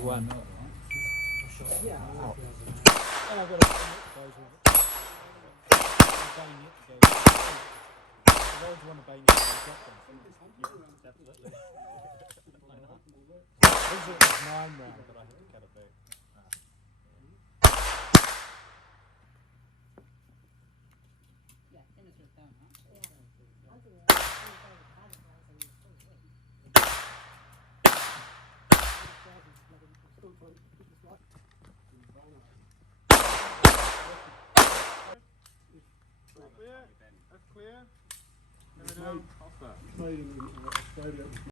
Big one. Yeah. Out. And I've got a goes with it. Bane it to go. I always want to bane it to get them. Yeah, definitely. This is 9 round, but I had to cut it back. Yeah, tennis was down, huh? Clear? That's clear. Off that.